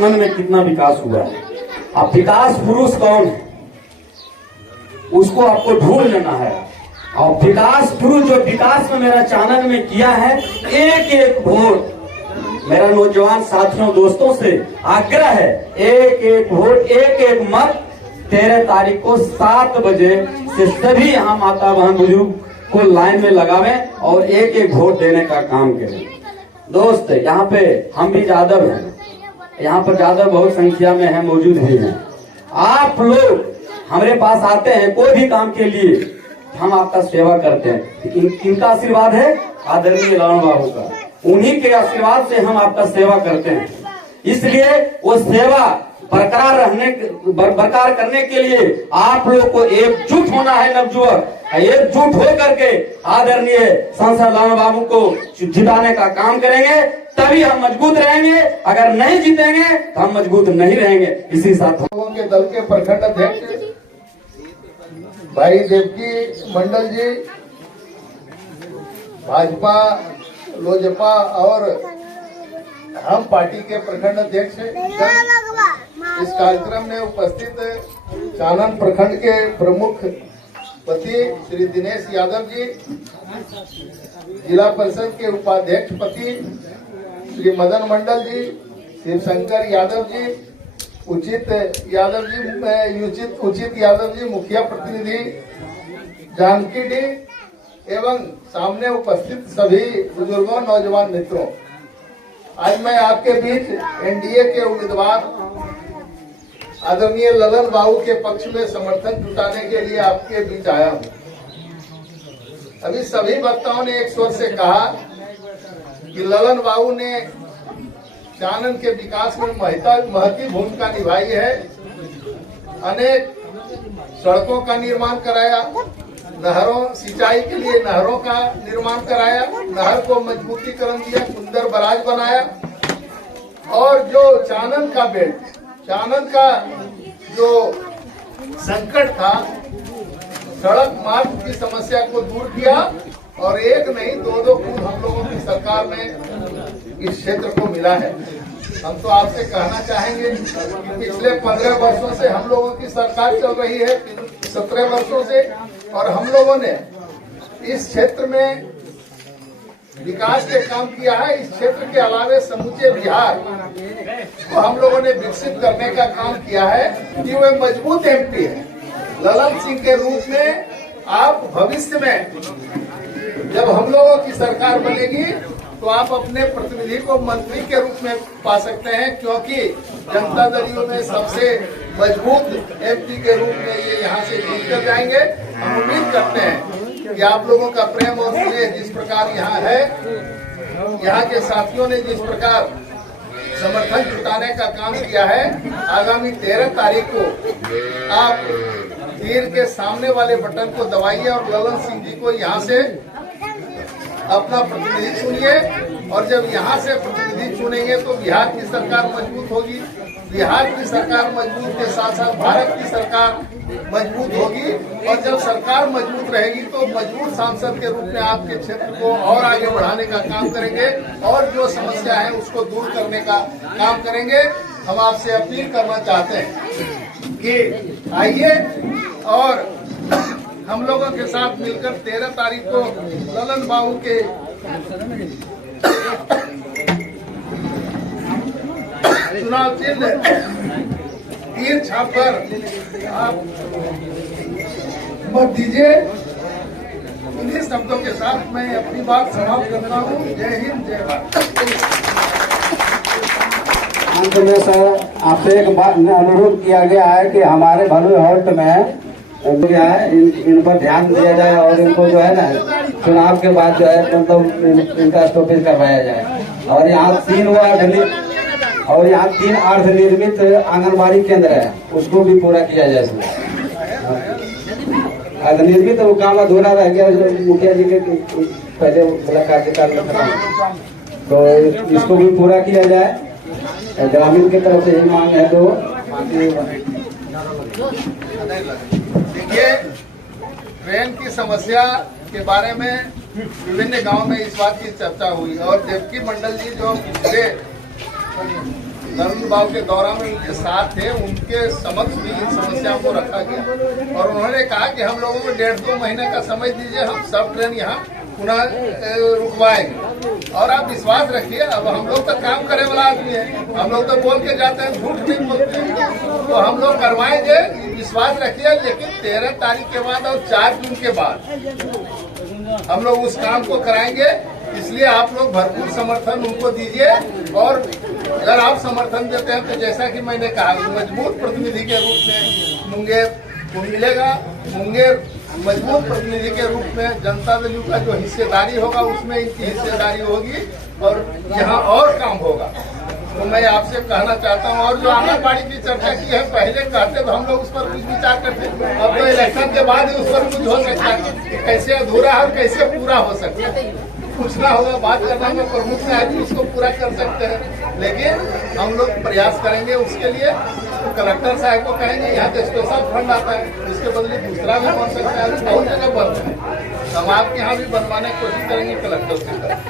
चानन में कितना विकास हुआ है। अब विकास पुरुष कौन है उसको आपको ढूंढ लेना है। और विकास पुरुष जो विकास में मेरा चानन में किया है, एक एक वोट मेरा नौजवान साथियों दोस्तों से आग्रह है, एक एक वोट एक एक मत 13 तारीख को 7 बजे से सभी यहाँ माता बहन बुजुर्ग को लाइन में लगावें और एक एक वोट देने का काम करें। दोस्त यहाँ पे हम भी यादव हैं, यहाँ पर यादव बहुत संख्या में है, मौजूद भी हैं। आप लोग हमारे पास आते हैं कोई भी काम के लिए, हम आपका सेवा करते हैं। इनका आशीर्वाद है आदरणीय ललन बाबू का, उन्हीं के आशीर्वाद से हम आपका सेवा करते हैं। इसलिए वो सेवा बरकरार करने के लिए आप लोग को एकजुट होना है। नवजुवक एकजुट हो करके आदरणीय सांसद ललन बाबू को जिताने का काम करेंगे, तभी हम मजबूत रहेंगे। अगर नहीं जीतेंगे तो हम मजबूत नहीं रहेंगे। इसी साथ लोगों के दल के प्रखंड अध्यक्ष भाई देवकी मंडल जी, भाजपा लोजपा और हम पार्टी के प्रखंड अध्यक्ष इस कार्यक्रम में उपस्थित चानन प्रखंड के प्रमुख पति श्री दिनेश यादव जी, जिला परिषद के उपाध्यक्ष पति श्री मदन मंडल जी, शिवशंकर यादव जी, उचित यादव जी, मुखिया प्रतिनिधि जानकी डी एवं सामने उपस्थित सभी बुजुर्गों नौजवान मित्रों, आज मैं आपके बीच एनडीए के उम्मीदवार आदरणीय ललन बाबू के पक्ष में समर्थन जुटाने के लिए आपके बीच आया हूं। अभी सभी वक्ताओं ने एक स्वर से कहा कि ललन बाबू ने चानन के विकास में महती भूमिका निभाई है। अनेक सड़कों का निर्माण कराया, नहरों सिंचाई के लिए नहरों का निर्माण कराया, नहर को मजबूतीकरण दिया, सुंदर बराज बनाया और जो चानन का बेल्ट, चानन का जो संकट था, सड़क मार्ग की समस्या को दूर किया और एक नहीं दो कूद हम लोगों की सरकार में इस क्षेत्र को मिला है। हम तो आपसे कहना चाहेंगे कि पिछले 15 वर्षों से हम लोगों की सरकार चल रही है, 17 वर्षों से, और हम लोगों ने इस क्षेत्र में विकास के काम किया है। इस क्षेत्र के अलावे समूचे बिहार को हम लोगों ने विकसित करने का काम किया है कि वे मजबूत एमपी है। ललन सिंह के रूप में आप भविष्य में जब हम लोगों की सरकार बनेगी तो आप अपने प्रतिनिधि को मंत्री के रूप में पा सकते हैं, क्योंकि जनता दल में सबसे मजबूत एमपी के रूप में ये यहाँ से जीत कर जाएंगे। हम उम्मीद करते हैं कि आप लोगों का प्रेम और स्नेह जिस प्रकार यहाँ है, यहाँ के साथियों ने जिस प्रकार समर्थन जुटाने का काम किया है, आगामी 13 तारीख को आप तीर के सामने वाले बटन को दबाइए और ललन सिंह जी को यहाँ से अपना प्रतिनिधि चुनिए। और जब यहाँ से प्रतिनिधि चुनेंगे तो बिहार की सरकार मजबूत होगी। बिहार की सरकार मजबूत के साथ साथ भारत की सरकार मजबूत होगी, और जब सरकार मजबूत रहेगी तो मजबूत सांसद के रूप में आपके क्षेत्र को और आगे बढ़ाने का काम करेंगे और जो समस्या है उसको दूर करने का काम करेंगे। हम आपसे अपील करना चाहते हैं कि आइए और हम लोगों के साथ मिलकर 13 तारीख को ललन बाबू के चुनाव चिन्ह तीर छाप पर आप मत दीजिए। इन्हीं शब्दों के साथ मैं अपनी बात समाप्त करता हूँ। जय हिंद, जय भारत। अंत में सर आपसे एक बात अनुरोध किया गया है कि हमारे भलुई हॉल्ट में क्या है, इन पर ध्यान दिया जाए और इनको जो है ना चुनाव के बाद जो है मतलब इनका स्टॉपेज करवाया जाए। और यहाँ 3 अर्धनिर्मित आंगनबाड़ी केंद्र है, उसको भी पूरा किया जाए। अर्धनिर्मित वो काम अधूरा रह गया जो मुखिया जी के पहले मुलाकात के कारण खत्म, तो इसको भी पूरा किया जाए। ग्रामीण की तरफ से यही मांग है। तो देखिए, ट्रेन की समस्या के बारे में विभिन्न गांव में इस बात की चर्चा हुई और देवकी मंडल जी जो पिछले धर्मभाव के दौरान में उनके साथ थे, उनके समक्ष भी इन समस्याओं को रखा गया और उन्होंने कहा कि हम लोगों को 1.5-2 महीने का समय दीजिए, हम सब ट्रेन यहाँ पुनः रुकवाएंगे। और आप विश्वास रखिए, अब हम लोग तो काम करे वाला आदमी है, हम लोग तो बोल के जाते हैं, झूठ नहीं बोलते हैं, तो हम लोग करवाएंगे, विश्वास रखिए। लेकिन 13 तारीख के बाद और 4 जून के बाद हम लोग उस काम को कराएंगे। इसलिए आप लोग भरपूर समर्थन उनको दीजिए और अगर आप समर्थन देते हैं तो जैसा कि मैंने कहा, मजबूत प्रतिनिधि के रूप में मुंगेर को मिलेगा। मुंगेर मजबूत प्रतिनिधि के रूप में जनता दल यू का जो हिस्सेदारी होगा उसमें इनकी हिस्सेदारी होगी और यहाँ और काम होगा। तो मैं आपसे कहना चाहता हूँ, और जो आंगनबाड़ी की चर्चा की है, पहले कहते तो हम लोग उस पर कुछ विचार करते, अब तो इलेक्शन के बाद ही उस पर कुछ हो सकता है कि कैसे अधूरा है और कैसे पूरा हो सकता है। पूछना होगा, बात करना होगा, प्रमुख से है उसको पूरा कर सकते हैं, लेकिन हम लोग प्रयास करेंगे उसके लिए। तो कलेक्टर साहब को कहेंगे यहाँ तो स्पेशल फंड आता है, उसके बदले दूसरा भी बन सकता है, बहुत जगह बनता है, हम आपके यहाँ भी बनवाने की कोशिश करेंगे कलेक्टर से।